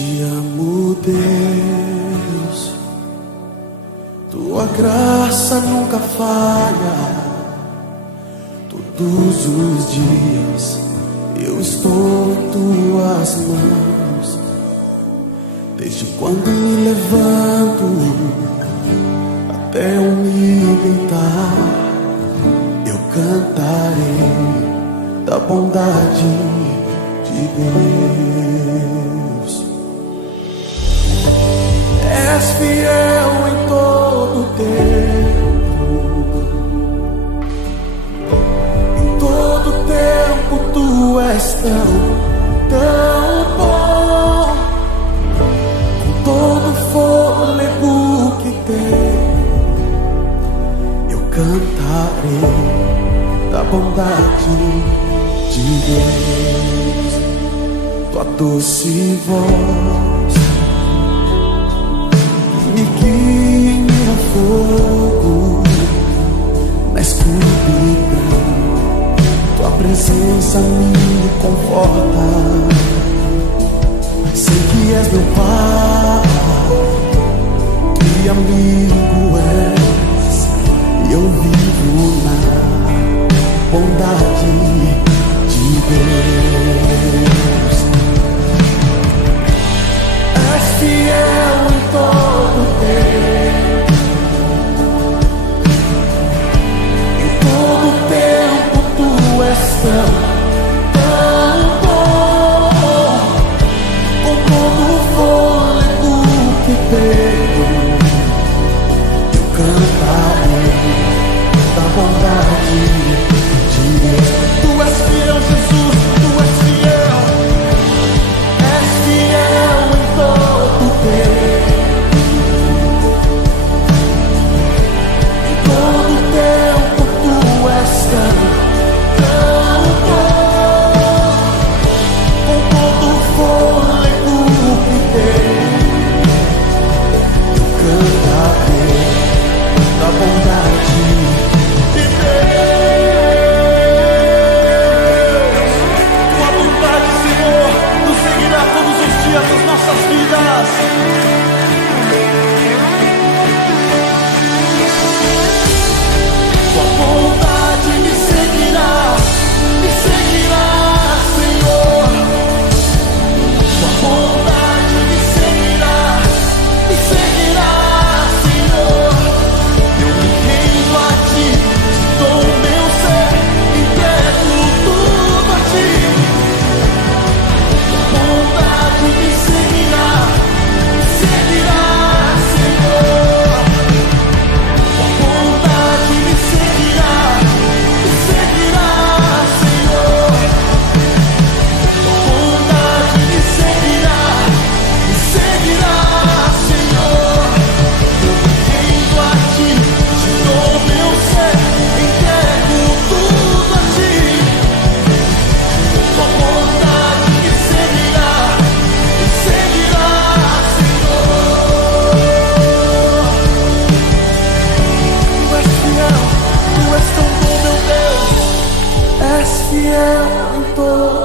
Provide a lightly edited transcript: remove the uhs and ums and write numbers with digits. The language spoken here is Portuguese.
te amo, Deus, tua graça nunca falha. Todos os dias eu estou em tuas mãos. Desde quando me levanto até eu me deitar, eu cantarei da bondade de Deus. És fiel em todo tempo, em todo tempo tu és tão bom. Com todo fôlego que tenho, eu cantarei da bondade de Deus. Tua doce voz me guia em meu fogo, na escuridão tua presença me conforta. Sei que és meu Pai, que amigo és, e eu vivo na bondade de Deus. És fiel em todo tempo, em todo tempo tu és tão bom. Com todo o fôlego que tenho, eu cantarei da bondade de Deus. Tu és fiel, Jesus, tu és fiel. És fiel em todo tempo, em todo tempo tu és tão bom. Com todo o fôlego que tenho, eu cantarei da bondade de Deus. Tua bondade, Senhor, nos seguirá todos os dias das nossas vidas. Tua bondade me seguirá, Senhor. Tua bondade me seguirá, Senhor. Eu me rendo a ti, te dou o meu ser, entrego tudo a ti. Tua bondade me seguirá, Senhor. Tua bondade me seguirá, Senhor. Tua bondade me seguirá, Senhor. Eu me rendo a ti, te dou o meu ser, entrego tudo a ti. Tua bondade me seguirá, Senhor. Tu és fiel, tu és tão bom, meu Deus. És fiel em todo